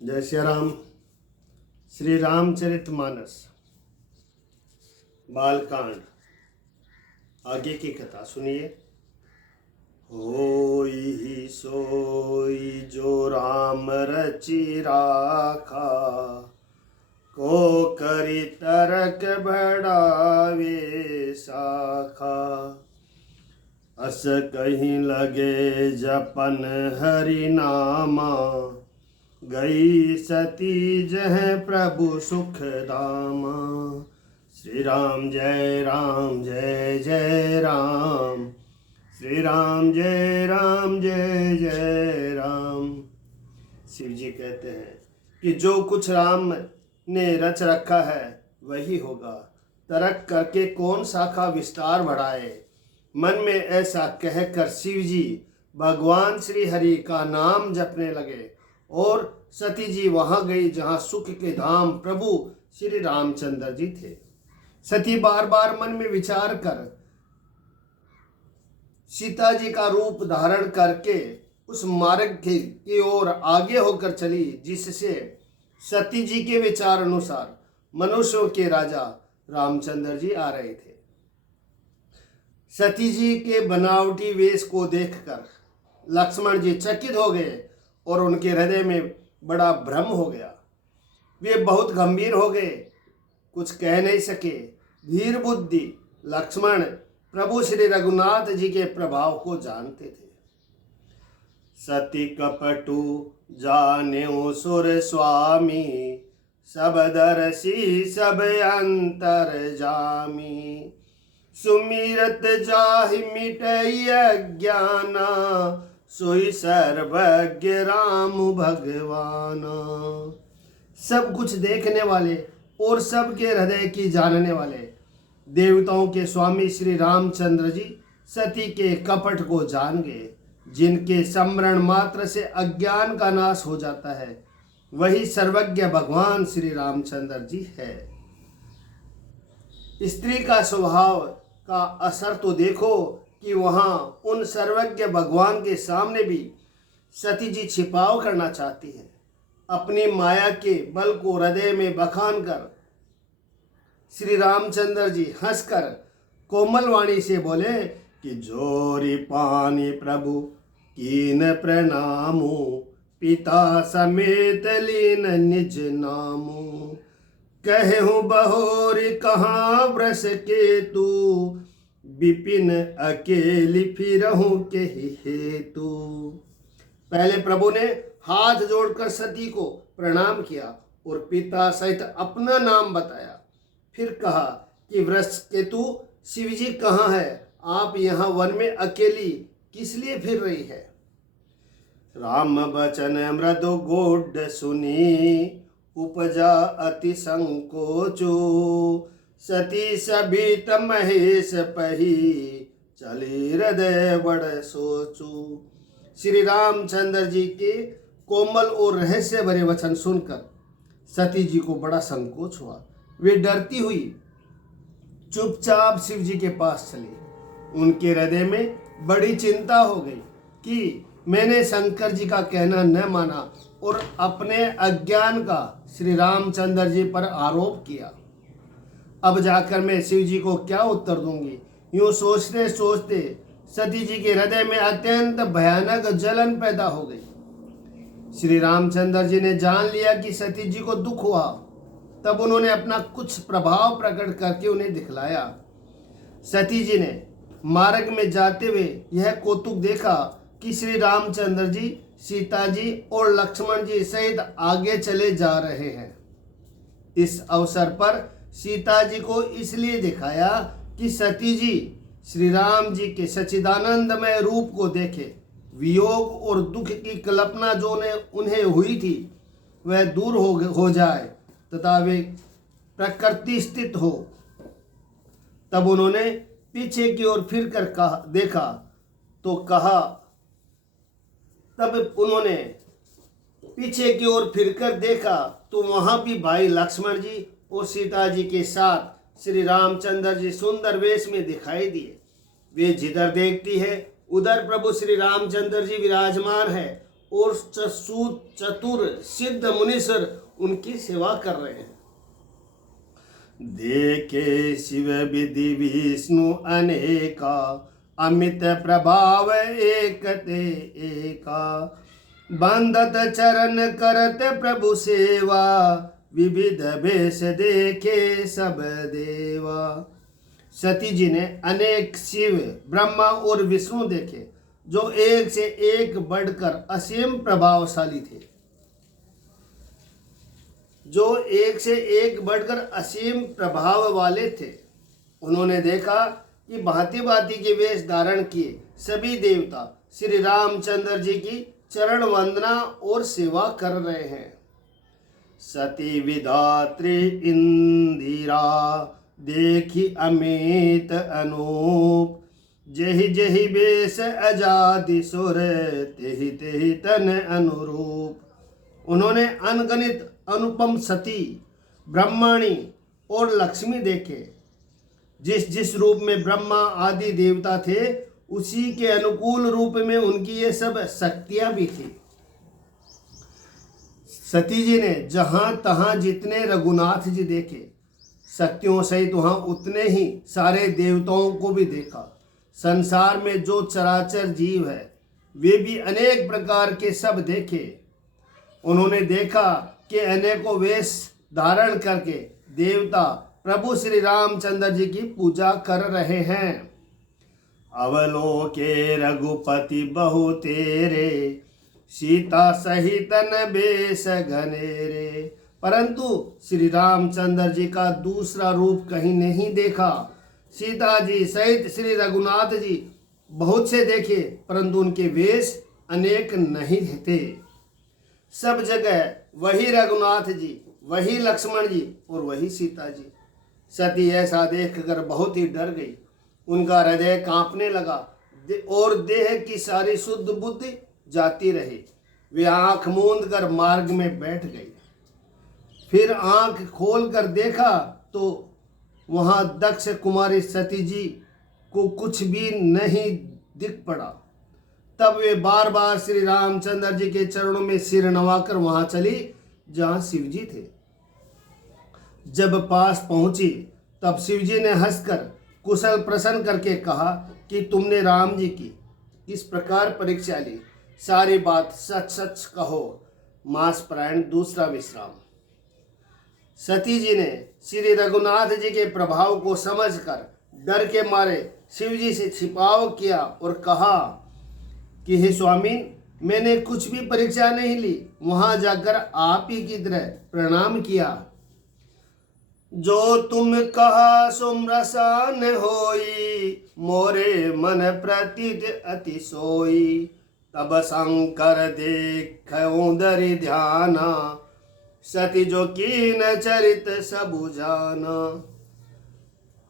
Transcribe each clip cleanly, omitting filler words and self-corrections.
जय श्री राम। श्री रामचरितमानस बालकांड आगे की कथा सुनिए। होई सोई जो राम रचि राखा, को करी तरक बढ़ावे साखा। अस कहीं लगे जपन हरि नामा, गई सती जह प्रभु सुख धामा। श्री राम जय राम जय जय राम, श्री राम जय राम जय जय राम। शिव जी कहते हैं कि जो कुछ राम ने रच रखा है वही होगा। तरक करके कौन शाखा विस्तार बढ़ाए। मन में ऐसा कहकर शिव जी भगवान श्री हरि का नाम जपने लगे और सती जी वहां गई जहां सुख के धाम प्रभु श्री रामचंद्र जी थे। सती बार बार मन में विचार कर सीता जी का रूप धारण करके उस मार्ग की ओर आगे होकर चली जिससे सती जी के विचार अनुसार मनुष्यों के राजा रामचंद्र जी आ रहे थे। सती जी के बनावटी वेश को देखकर लक्ष्मण जी चकित हो गए और उनके हृदय में बड़ा भ्रम हो गया। वे बहुत गंभीर हो गए, कुछ कह नहीं सके। धीर बुद्धि लक्ष्मण प्रभु श्री रघुनाथ जी के प्रभाव को जानते थे। सती कपटु जान्यो सुर स्वामी, सब दरसी सब अंतर जामी। सुमिरत जाहि मिटई अज्ञाना, सोई सर्वज्ञ राम भगवान। सब कुछ देखने वाले और सबके हृदय की जानने वाले देवताओं के स्वामी श्री रामचंद्र जी सती के कपट को जान गए। जिनके स्मरण मात्र से अज्ञान का नाश हो जाता है वही सर्वज्ञ भगवान श्री रामचंद्र जी है। स्त्री का स्वभाव का असर तो देखो कि वहां उन सर्वज्ञ भगवान के सामने भी सती जी छिपाव करना चाहती है। अपनी माया के बल को हृदय में बखान कर श्री रामचंद्र जी हंसकर कोमल वाणी से बोले कि जोरी पानी प्रभु कीन प्रणामु, पिता समेत लीन निज नामु। कहूँ बहोरी कहाँ व्रस के तू, विपिन अकेली फिरहूं के हेतु। पहले प्रभु ने हाथ जोड़कर सती को प्रणाम किया और पिता सहित अपना नाम बताया। फिर कहा कि वृषकेतु शिव जी कहाँ है, आप यहाँ वन में अकेली किस लिए फिर रही है। राम बचन मृदु गोड सुनी, उपजा अति संकोचो। सती सभी महेश पही, चली हृदय बड़ सोचू। श्री रामचंद्र जी के कोमल और रहस्य भरे वचन सुनकर सती जी को बड़ा संकोच हुआ। वे डरती हुई चुपचाप शिव जी के पास चली। उनके हृदय में बड़ी चिंता हो गई कि मैंने शंकर जी का कहना न माना और अपने अज्ञान का श्री रामचंद्र जी पर आरोप किया। अब जाकर मैं शिव जी को क्या उत्तर दूंगी। यूं सोचते सोचते सती जी के हृदय में अत्यंत भयानक जलन पैदा हो गई। श्री रामचंद्र जी ने जान लिया कि सती जी को दुख हुआ। तब उन्होंने अपना कुछ प्रभाव प्रकट करके उन्हें दिखलाया। सती जी ने मार्ग में जाते हुए यह कौतुक देखा कि श्री रामचंद्र जी सीता जी और लक्ष्मण जी सहित आगे चले जा रहे हैं। इस अवसर पर सीता जी को इसलिए दिखाया कि सती जी श्री राम जी के सच्चिदानंदमय रूप को देखे। वियोग और दुख की कल्पना जो उन्हें हुई थी वह दूर हो जाए तथा वे प्रकृति स्थित हो। तब उन्होंने पीछे की ओर फिर कर देखा तो कहा तब उन्होंने पीछे की ओर फिरकर देखा तो वहां भी भाई लक्ष्मण जी और सीता जी के साथ श्री रामचंद्र जी सुंदर वेश में दिखाई दिए। वे जिधर देखती है उधर प्रभु श्री रामचंद्र जी विराजमान है और चतुर सिद्ध मुनीश्वर उनकी सेवा कर रहे हैं। देखे शिव विधि विष्णु अनेका, अमित प्रभाव एक ते एका। बंदत चरण करत प्रभु सेवा, विविध भेष देखे सब देवा। सती जी ने अनेक शिव ब्रह्मा और विष्णु देखे जो एक से एक बढ़कर असीम प्रभावशाली थे, जो एक से एक बढ़कर असीम प्रभाव वाले थे। उन्होंने देखा कि भांति भांति के वेश धारण किए सभी देवता श्री रामचंद्र जी की चरण वंदना और सेवा कर रहे हैं। सती विधात्री इंदिरा, देखी अमित अनूप। जहि जहि बेश अजादि सुर, तेहि तेहि तन अनुरूप। उन्होंने अनगणित अनुपम सती, ब्रह्मणी और लक्ष्मी देखे। जिस जिस रूप में ब्रह्मा आदि देवता थे, उसी के अनुकूल रूप में उनकी ये सब शक्तियां भी थी। सती जी ने जहां तहां जितने रघुनाथ जी देखे, शक्तियों सहित वहां उतने ही सारे देवताओं को भी देखा। संसार में जो चराचर जीव है, वे भी अनेक प्रकार के सब देखे। उन्होंने देखा कि अनेकों वेश धारण करके देवता प्रभु श्री रामचंद्र जी की पूजा कर रहे हैं। अवलोके रघुपति बहु तेरे, सीता सहित न बेश घनेरे। परंतु श्री रामचंद्र जी का दूसरा रूप कहीं नहीं देखा। सीता जी सहित श्री रघुनाथ जी बहुत से देखे, परंतु उनके वेश अनेक नहीं थे। सब जगह वही रघुनाथ जी, वही लक्ष्मण जी और वही सीता जी। सती ऐसा देखकर बहुत ही डर गई। उनका हृदय कांपने लगा और देह की सारी शुद्ध बुद्धि जाती रही। वे आंख मूंद कर मार्ग में बैठ गई। फिर आंख खोल कर देखा तो वहां दक्ष कुमारी सती जी को कुछ भी नहीं दिख पड़ा। तब वे बार बार श्री रामचंद्र जी के चरणों में सिर नवाकर वहां चली जहां शिव जी थे। जब पास पहुंची तब शिव जी ने हंसकर कुशल प्रश्न करके कहा कि तुमने राम जी की किस प्रकार परीक्षा ली, सारी बात सच सच कहो। मास परायण दूसरा विश्राम। सती जी ने श्री रघुनाथ जी के प्रभाव को समझकर डर के मारे शिव जी से छिपाव किया और कहा कि हे स्वामी, मैंने कुछ भी परीक्षा नहीं ली, वहां जाकर आप ही की तरह प्रणाम किया। जो तुम कहा सुमरसान होई, मोरे मन प्रतीत अति सोई। तब शंकर देखऊं धरि ध्याना, सती जो कीन चरित सबु जाना।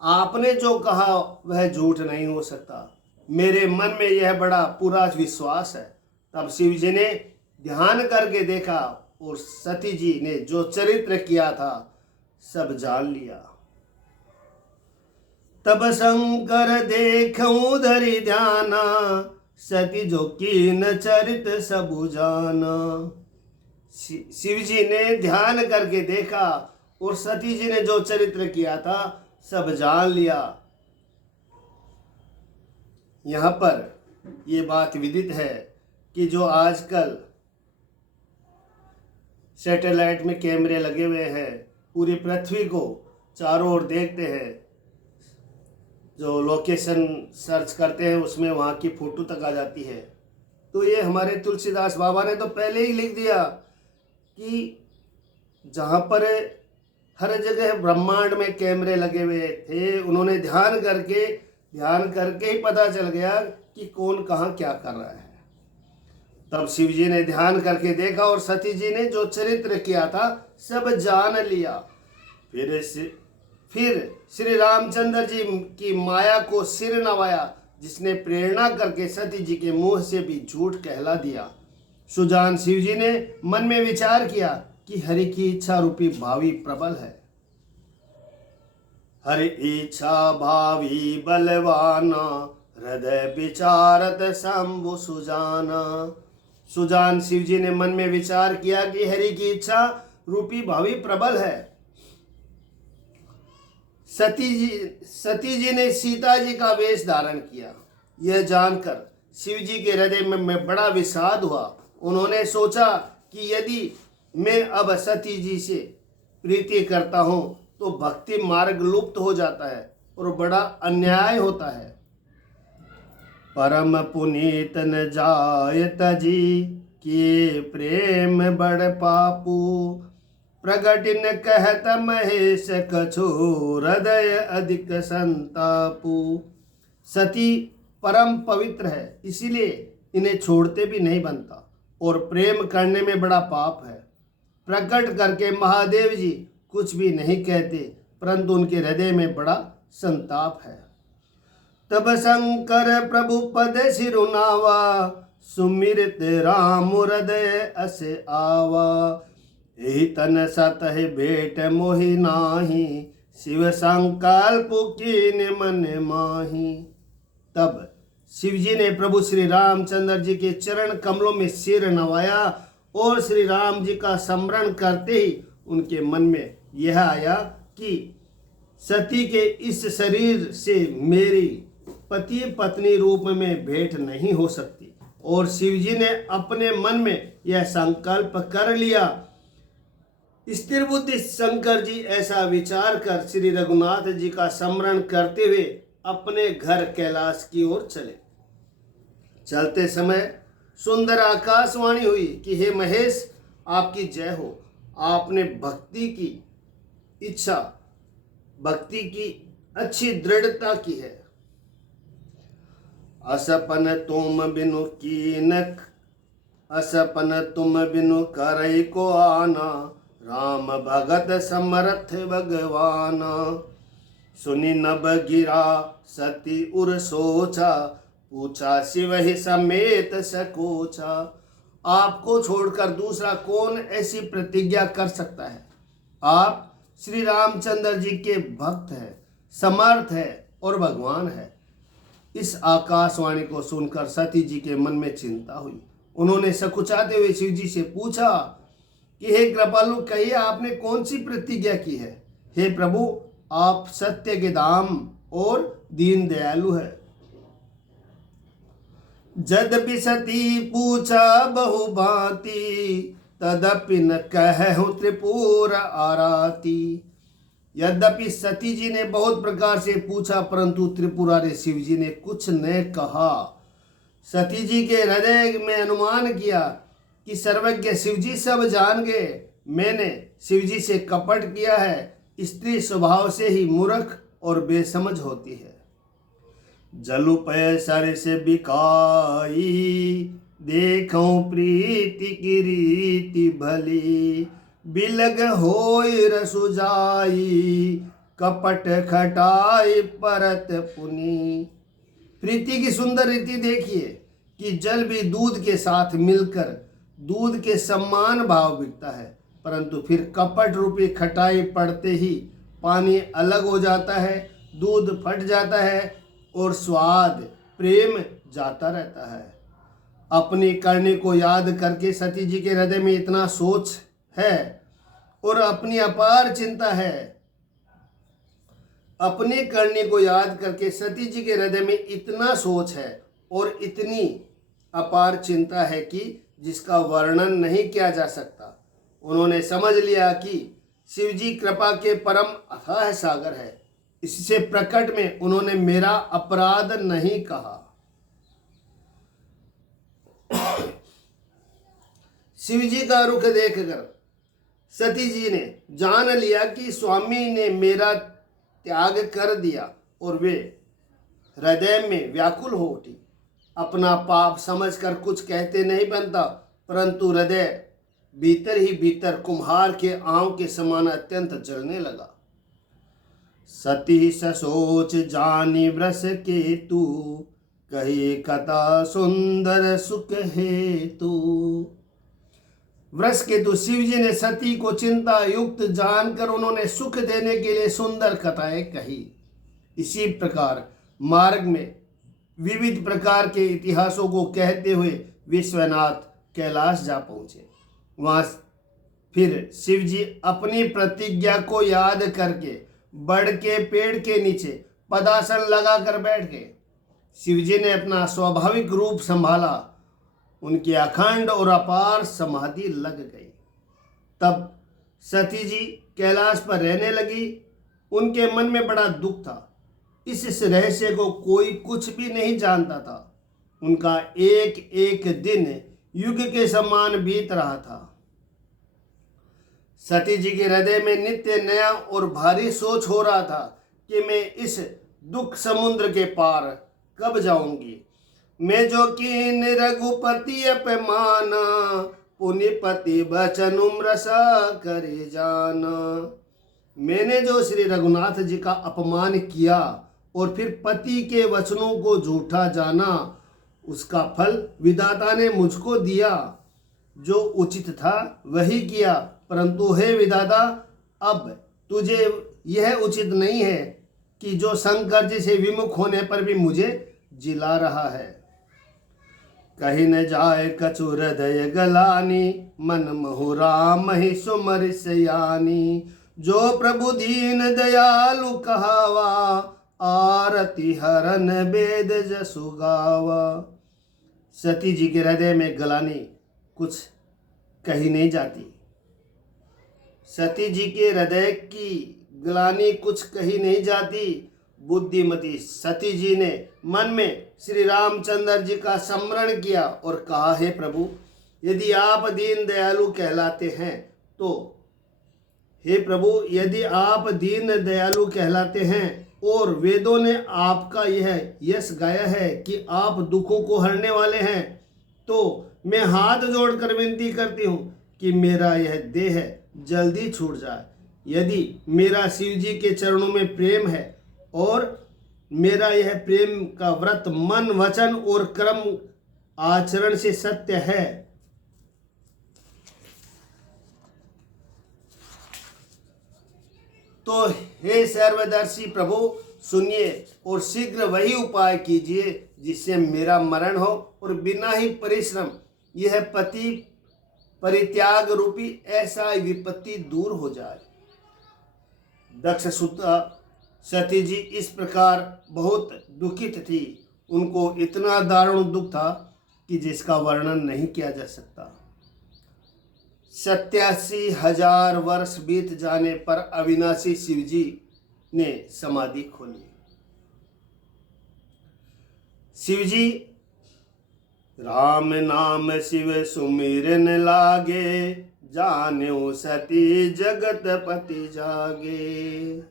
आपने जो कहा वह झूठ नहीं हो सकता, मेरे मन में यह बड़ा पूरा विश्वास है। तब शिव जी ने ध्यान करके देखा और सती जी ने जो चरित्र किया था सब जान लिया। तब शंकर देखऊं धरि ध्याना, सती जो कीन चरित सबु जाना। शिव जी ने ध्यान करके देखा और सती जी ने जो चरित्र किया था सब जान लिया। यहाँ पर ये बात विदित है कि जो आजकल सैटेलाइट में कैमरे लगे हुए हैं, पूरी पृथ्वी को चारों ओर देखते हैं, जो लोकेशन सर्च करते हैं उसमें वहाँ की फोटो तक आ जाती है। तो ये हमारे तुलसीदास बाबा ने तो पहले ही लिख दिया कि जहाँ पर हर जगह ब्रह्मांड में कैमरे लगे हुए थे, उन्होंने ध्यान करके ही पता चल गया कि कौन कहाँ क्या कर रहा है। तब शिव जी ने ध्यान करके देखा और सती जी ने जो चरित्र किया था सब जान लिया। फिर श्री रामचंद्र जी की माया को सिर नवाया, जिसने प्रेरणा करके सती जी के मुंह से भी झूठ कहला दिया। सुजान शिव जी ने मन में विचार किया कि हरि की इच्छा रूपी भावी प्रबल है। हरि इच्छा भावी बलवाना, हृदय विचारत शंभु सुजाना। सुजान शिवजी ने मन में विचार किया कि हरि की इच्छा रूपी भावी प्रबल है। सती जी ने सीता जी का वेश धारण किया। यह जानकर शिव जी के हृदय में बड़ा विषाद हुआ। उन्होंने सोचा कि यदि मैं अब सती जी से प्रीति करता हूँ तो भक्ति मार्ग लुप्त हो जाता है और बड़ा अन्याय होता है। परम पुनीत न जायत जी किए प्रेम बड़ पापू, प्रगटिन कहत महेश कछु हृदय अधिक संतापू। सती परम पवित्र है, इसीलिए इन्हें छोड़ते भी नहीं बनता और प्रेम करने में बड़ा पाप है। प्रकट करके महादेव जी कुछ भी नहीं कहते, परंतु उनके हृदय में बड़ा संताप है। तब शंकर प्रभु पद सिरुनावा, सुमिरत राम हृदय अस आवा। यही तन सतह भेट मोहि नाही, शिव संकल्प कीन मन माही। तब शिवजी ने प्रभु श्री रामचंद्र जी के चरण कमलों में सिर नवाया और श्री राम जी का स्मरण करते ही उनके मन में यह आया कि सती के इस शरीर से मेरी पति पत्नी रूप में भेंट नहीं हो सकती। और शिवजी ने अपने मन में यह संकल्प कर लिया। स्थिर बुद्धि शंकर जी ऐसा विचार कर श्री रघुनाथ जी का स्मरण करते हुए अपने घर कैलाश की ओर चले। चलते समय सुंदर आकाशवाणी हुई कि हे महेश, आपकी जय हो। आपने भक्ति की इच्छा, भक्ति की अच्छी दृढ़ता की है। असपन तुम बिनु कीनक, असपन तुम बिनु करई को आना, राम भगत समर्थ भगवाना। सुनी नभ गिरा सती उर सोचा, पूछा शिव ही समेत सकोचा। आपको छोड़कर दूसरा कौन ऐसी प्रतिज्ञा कर सकता है? आप श्री रामचंद्र जी के भक्त हैं, समर्थ है और भगवान है। इस आकाशवाणी को सुनकर सती जी के मन में चिंता हुई। उन्होंने सकुचाते हुए शिव जी से पूछा कि हे कृपालु, कहिए आपने कौन सी प्रतिज्ञा की है? हे प्रभु, आप सत्य के धाम और दीन दयालु है। जदपि सती पूछा बहु भांति, तदपि न कहु त्रिपुर आराती। यद्यपि सती जी ने बहुत प्रकार से पूछा, परंतु त्रिपुरारी शिव जी ने कुछ न कहा। सती जी के हृदय में अनुमान किया कि सर्वज्ञ शिव जी सब जान गए। मैंने शिव जी से कपट किया है। स्त्री स्वभाव से ही मूर्ख और बेसमझ होती है। जलुपय सर से बिकाई, देखूं प्रीति की रीति भली। बिलग होई रसु जाई, कपट खटाई परत पुनी। प्रीति की सुंदर रीति देखिए कि जल भी दूध के साथ मिलकर दूध के समान भाव बिकता है, परंतु फिर कपट रूपी खटाई पड़ते ही पानी अलग हो जाता है, दूध फट जाता है और स्वाद प्रेम जाता रहता है। अपनी करनी को याद करके सती जी के हृदय में इतना सोच है और अपनी अपार चिंता है। अपनी करनी को याद करके सती जी के हृदय में इतना सोच है और इतनी अपार चिंता है कि जिसका वर्णन नहीं किया जा सकता। उन्होंने समझ लिया कि शिव जी कृपा के परम अथाह सागर है। इससे प्रकट में उन्होंने मेरा अपराध नहीं कहा। शिव जी का रुख देखकर सती जी ने जान लिया कि स्वामी ने मेरा त्याग कर दिया और वे हृदय में व्याकुल हो उठी। अपना पाप समझकर कुछ कहते नहीं बनता, परंतु हृदय भीतर ही भीतर कुम्हार के आंव के समान अत्यंत जलने लगा। सती ससोच जानी व्रस के तू, कही कथा सुंदर सुख हेतु। वृष केतु शिव जी ने सती को चिंता युक्त जानकर उन्होंने सुख देने के लिए सुंदर कथाएं कही। इसी प्रकार मार्ग में विविध प्रकार के इतिहासों को कहते हुए विश्वनाथ कैलाश जा पहुँचे। वहाँ फिर शिव जी अपनी प्रतिज्ञा को याद करके बड़ के पेड़ के नीचे पदासन लगा कर बैठ गए। शिव जी ने अपना स्वाभाविक रूप संभाला। उनकी अखंड और अपार समाधि लग गई। तब सती जी कैलाश पर रहने लगी। उनके मन में बड़ा दुख था। इस रहस्य को कोई कुछ भी नहीं जानता था। उनका एक एक दिन युग के समान बीत रहा था। सती जी के हृदय में नित्य नया और भारी सोच हो रहा था कि मैं इस दुख समुद्र के पार कब जाऊंगी। मैं जो कीन रघुपति अपमाना, पुनिपति बचन उम्रसा करे जाना। मैंने जो श्री रघुनाथ जी का अपमान किया और फिर पति के वचनों को झूठा जाना, उसका फल विधाता ने मुझको दिया। जो उचित था वही किया, परंतु हे विधाता, अब तुझे यह उचित नहीं है कि जो शंकर जी से विमुख होने पर भी मुझे जिला रहा है। कहीं न जाए कछु हृदय गलानी, मन महु राम ही सुमर सयानी। जो प्रभु दीन दयालु कहावा, आरती हरन वेद जसु गावा। सती जी के हृदय में गलानी कुछ कही नहीं जाती। सती जी के हृदय की ग्लानि कुछ कही नहीं जाती। बुद्धिमती सती जी ने मन में श्री रामचंद्र जी का स्मरण किया और कहा, हे प्रभु, यदि आप दीन दयालु कहलाते हैं तो, हे प्रभु, यदि आप दीन दयालु कहलाते हैं और वेदों ने आपका यह यश गाया है कि आप दुखों को हरने वाले हैं, तो मैं हाथ जोड़कर विनती करती हूँ कि मेरा यह देह जल्दी छूट जाए। यदि मेरा शिव जी के चरणों में प्रेम है और मेरा यह प्रेम का व्रत मन वचन और कर्म आचरण से सत्य है, तो हे सर्वदर्शी प्रभु, सुनिए और शीघ्र वही उपाय कीजिए जिससे मेरा मरण हो और बिना ही परिश्रम यह पति परित्याग रूपी ऐसा विपत्ति दूर हो जाए। दक्ष सुता सती जी इस प्रकार बहुत दुखित थी। उनको इतना दारुण दुख था कि जिसका वर्णन नहीं किया जा सकता। 87,000 वर्ष बीत जाने पर अविनाशी शिव जी ने समाधि खोली। शिव जी राम नाम शिव सुमिरन लागे, जान्यो सती जगत पति जागे।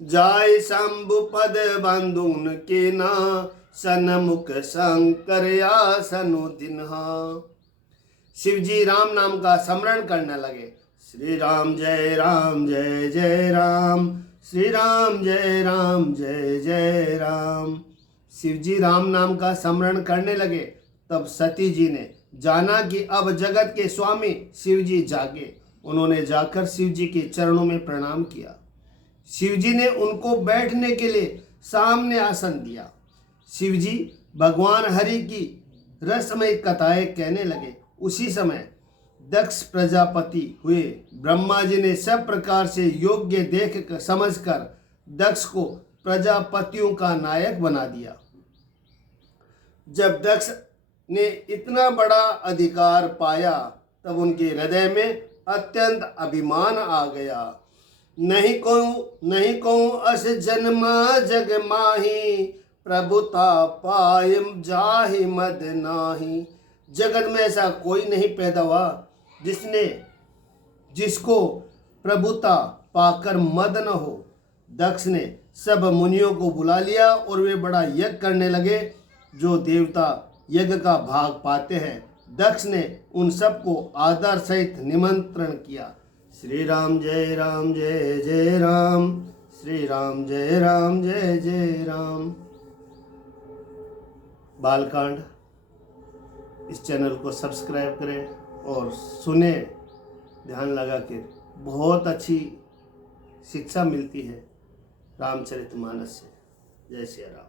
जाय शंभु पद बंधुन के ना, सनमुख शंकर आसनु दिन्हा। शिव जी राम नाम का स्मरण करने लगे। श्री राम जय जय राम, श्री राम जय जय राम। शिव जी राम नाम का स्मरण करने लगे। तब सती जी ने जाना कि अब जगत के स्वामी शिव जी जागे। उन्होंने जाकर शिव जी के चरणों में प्रणाम किया। शिव जी ने उनको बैठने के लिए सामने आसन दिया। शिव जी भगवान हरि की रसमय कथाएं कहने लगे। उसी समय दक्ष प्रजापति हुए। ब्रह्मा जी ने सब प्रकार से योग्य देख समझकर दक्ष को प्रजापतियों का नायक बना दिया। जब दक्ष ने इतना बड़ा अधिकार पाया तब उनके हृदय में अत्यंत अभिमान आ गया। नहीं कहूँ अस जन्मा जग माही, प्रभुता पायम जाहि मद नाही। जगत में ऐसा कोई नहीं पैदा हुआ जिसको प्रभुता पाकर मद न हो। दक्ष ने सब मुनियों को बुला लिया और वे बड़ा यज्ञ करने लगे। जो देवता यज्ञ का भाग पाते हैं, दक्ष ने उन सबको आदर सहित निमंत्रण किया। श्री राम जय जय राम, श्री राम जय जय राम। बालकांड इस चैनल को सब्सक्राइब करें और सुने, ध्यान लगा के। बहुत अच्छी शिक्षा मिलती है रामचरितमानस से। जय श्री राम।